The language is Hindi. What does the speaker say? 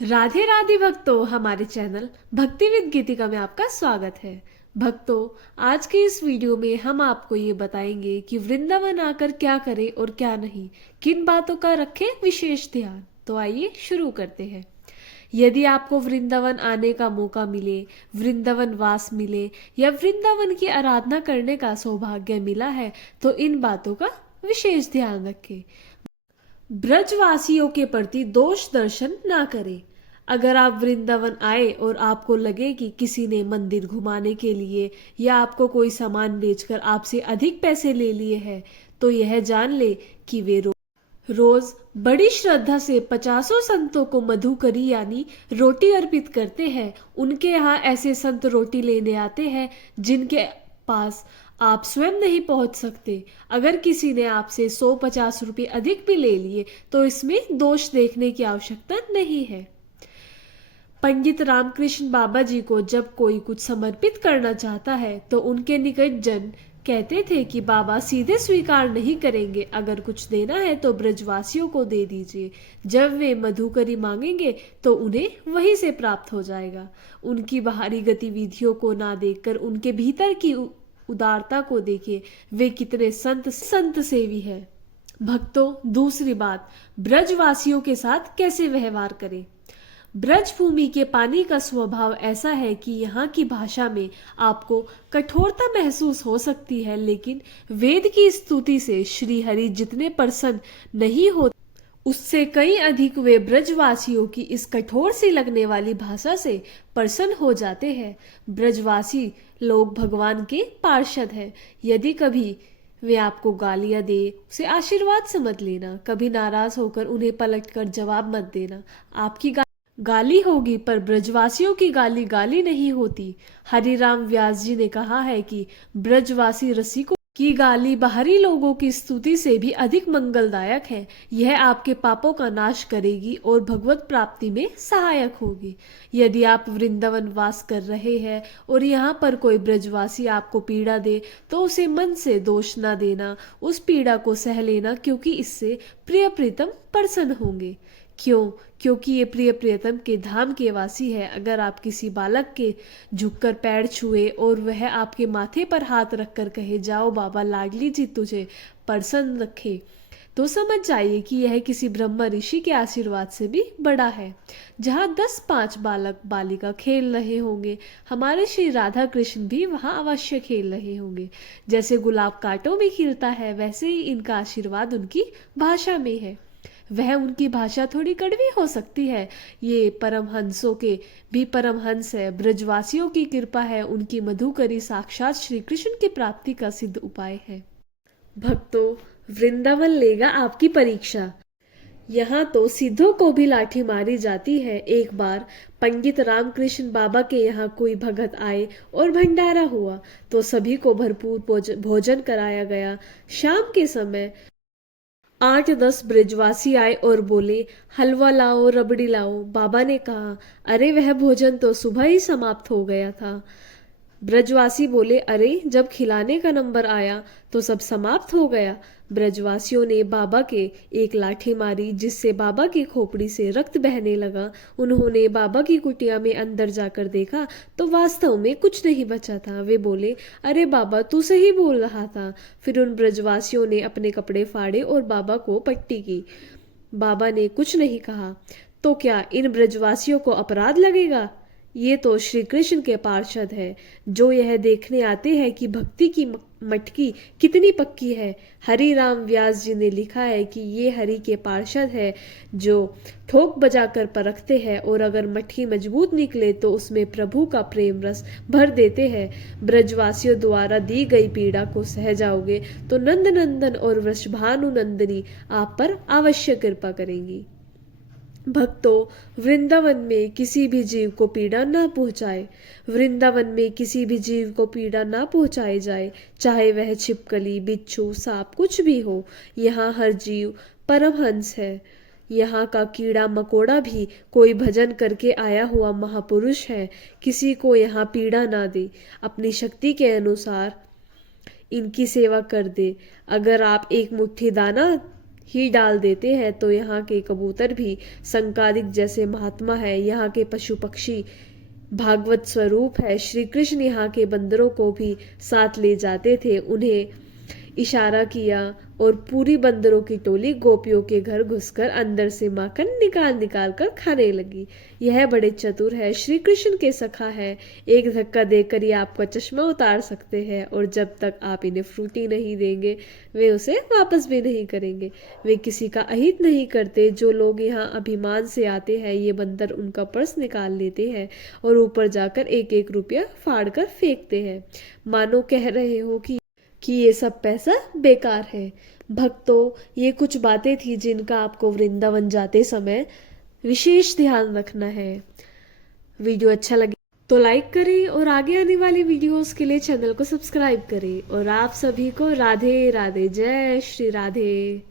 राधे राधे भक्तों, हमारे चैनल भक्ति विद गीतिका में आपका स्वागत है। भक्तों, आज के इस वीडियो में हम आपको ये बताएंगे कि वृंदावन आकर क्या करें और क्या नहीं, किन बातों का रखें विशेष ध्यान। तो आइए शुरू करते हैं। यदि आपको वृंदावन आने का मौका मिले, वृंदावन वास मिले या वृंदावन की आराधना करने का सौभाग्य मिला है, तो इन बातों का विशेष ध्यान रखें। ब्रजवासियों के प्रति दोष दर्शन ना करें। अगर आप वृंदावन आए और आपको लगे कि किसी ने मंदिर घुमाने के लिए या आपको कोई सामान बेचकर आपसे अधिक पैसे ले लिए हैं, तो यह जान ले कि वे रोज बड़ी श्रद्धा से 50 संतों को मधुकरी यानी रोटी अर्पित करते हैं। उनके यहाँ ऐसे संत रोटी लेने आते हैं जिनके पास आप स्वयं नहीं पहुंच सकते। अगर किसी ने आपसे 150 रुपये अधिक भी ले लिए तो इसमें दोष देखने की आवश्यकता नहीं है। पंडित रामकृष्ण बाबा जी को जब कोई कुछ समर्पित करना चाहता है तो उनके निकट जन कहते थे कि बाबा सीधे स्वीकार नहीं करेंगे। अगर कुछ देना है तो ब्रजवासियों को दे दीजिए। जब वे मधुकरी मांगेंगे तो उन्हें वहीं से प्राप्त हो जाएगा। उनकी बाहरी गतिविधियों को ना देखकर उनके भीतर की उदारता को देखिए, वे कितने संत सेवी है। भक्तों, दूसरी बात, ब्रजवासियों के साथ कैसे व्यवहार करें। ब्रजभूमि के पानी का स्वभाव ऐसा है कि यहाँ की भाषा में आपको कठोरता महसूस हो सकती है, लेकिन वेद की स्तुति से श्री हरि जितने प्रसन्न नहीं होते, उससे कई अधिक वे ब्रजवासियों की इस कठोर सी लगने वाली भाषा से प्रसन्न हो जाते हैं। ब्रजवासी लोग भगवान के पार्षद हैं। यदि कभी वे आपको गालियां दे, उसे आशीर्वाद से मत लेना। कभी नाराज होकर उन्हें पलटकर जवाब मत देना। आपकी गाली होगी, पर ब्रजवासियों की गाली गाली नहीं होती। हरिराम व्यास जी ने कहा है कि ब्रजवासी रसिकों की गाली बाहरी लोगों की स्तुति से भी अधिक मंगलदायक है। यह आपके पापों का नाश करेगी और भगवत प्राप्ति में सहायक होगी। यदि आप वृंदावन वास कर रहे हैं और यहाँ पर कोई ब्रजवासी आपको पीड़ा दे तो उसे मन से दोष न देना, उस पीड़ा को सह लेना, क्योंकि इससे प्रिय प्रीतम प्रसन्न होंगे। क्योंकि ये प्रिय प्रियतम के धाम के वासी है। अगर आप किसी बालक के झुककर पैर छुए और वह आपके माथे पर हाथ रखकर कहे, जाओ बाबा लाडली जी तुझे प्रसन्न रखे, तो समझ जाइए कि यह किसी ब्रह्म ऋषि के आशीर्वाद से भी बड़ा है। जहाँ 10-5 बालक बालिका खेल रहे होंगे, हमारे श्री राधा कृष्ण भी वहाँ अवश्य खेल रहे होंगे। जैसे गुलाब कांटों में खिलता है, वैसे ही इनका आशीर्वाद उनकी भाषा में है। वह उनकी भाषा थोड़ी कड़वी हो सकती है, ये परमहंसों के भी परमहंस है। ब्रजवासियों की कृपा है, उनकी मधुकरी साक्षात श्री कृष्ण की प्राप्ति का सिद्ध उपाय है। भक्तों, वृंदावन लेगा आपकी परीक्षा। यहाँ तो सिद्धों को भी लाठी मारी जाती है। एक बार पंडित रामकृष्ण बाबा के यहाँ कोई भगत आए और भंडारा हुआ तो सभी को भरपूर भोजन कराया गया। शाम के समय 8-10 ब्रजवासी आए और बोले, हलवा लाओ, रबड़ी लाओ। बाबा ने कहा, अरे वह भोजन तो सुबह ही समाप्त हो गया था। ब्रजवासी बोले, अरे जब खिलाने का नंबर आया तो सब समाप्त हो गया। ब्रजवासियों ने बाबा के एक लाठी मारी, जिससे बाबा की खोपड़ी से रक्त बहने लगा। उन्होंने बाबा की कुटिया में अंदर जाकर देखा तो वास्तव में कुछ नहीं बचा था। वे बोले, अरे बाबा तू सही बोल रहा था। फिर उन ब्रजवासियों ने अपने कपड़े फाड़े और बाबा को पट्टी की। बाबा ने कुछ नहीं कहा। तो क्या इन ब्रजवासियों को अपराध लगेगा? ये तो श्री कृष्ण के पार्षद है, जो यह देखने आते हैं कि भक्ति की मटकी कितनी पक्की है। हरि राम व्यास जी ने लिखा है कि ये हरि के पार्षद है, जो ठोक बजाकर परखते हैं और अगर मटकी मजबूत निकले तो उसमें प्रभु का प्रेम रस भर देते हैं। ब्रजवासियों द्वारा दी गई पीड़ा को सह जाओगे तो नंद नंदन और वृषभानु नंदिनी आप पर अवश्य कृपा करेंगी। भक्तों, वृंदावन में किसी भी जीव को पीड़ा ना पहुंचाए। वृंदावन में किसी भी जीव को पीड़ा ना पहुंचाई जाए, चाहे वह छिपकली, बिच्छू, सांप कुछ भी हो। यहाँ हर जीव परमहंस है। यहाँ का कीड़ा मकोड़ा भी कोई भजन करके आया हुआ महापुरुष है। किसी को यहाँ पीड़ा ना दे, अपनी शक्ति के अनुसार इनकी सेवा कर दे। अगर आप एक मुट्ठी दाना ही डाल देते हैं तो यहाँ के कबूतर भी संकादिक जैसे महात्मा है, यहाँ के पशु पक्षी भागवत स्वरूप है। श्री कृष्ण यहाँ के बंदरों को भी साथ ले जाते थे, उन्हें इशारा किया और पूरी बंदरों की टोली गोपियों के घर घुसकर अंदर से माखन निकाल निकाल कर खाने लगी। यह बड़े चतुर है, श्री कृष्ण के सखा है, एक धक्का देकर ये आपका चश्मा उतार सकते हैं और जब तक आप इन्हें फ्रूटी नहीं देंगे वे उसे वापस भी नहीं करेंगे। वे किसी का अहित नहीं करते। जो लोग यहाँ अभिमान से आते हैं ये बंदर उनका पर्स निकाल लेते हैं और ऊपर जाकर एक एक रुपया फाड़ कर फेंकते हैं, मानो कह रहे हो कि ये सब पैसा बेकार है। भक्तों, ये कुछ बातें थी जिनका आपको वृंदावन जाते समय विशेष ध्यान रखना है। वीडियो अच्छा लगे तो लाइक करें और आगे आने वाली वीडियोस के लिए चैनल को सब्सक्राइब करें। और आप सभी को राधे राधे, जय श्री राधे।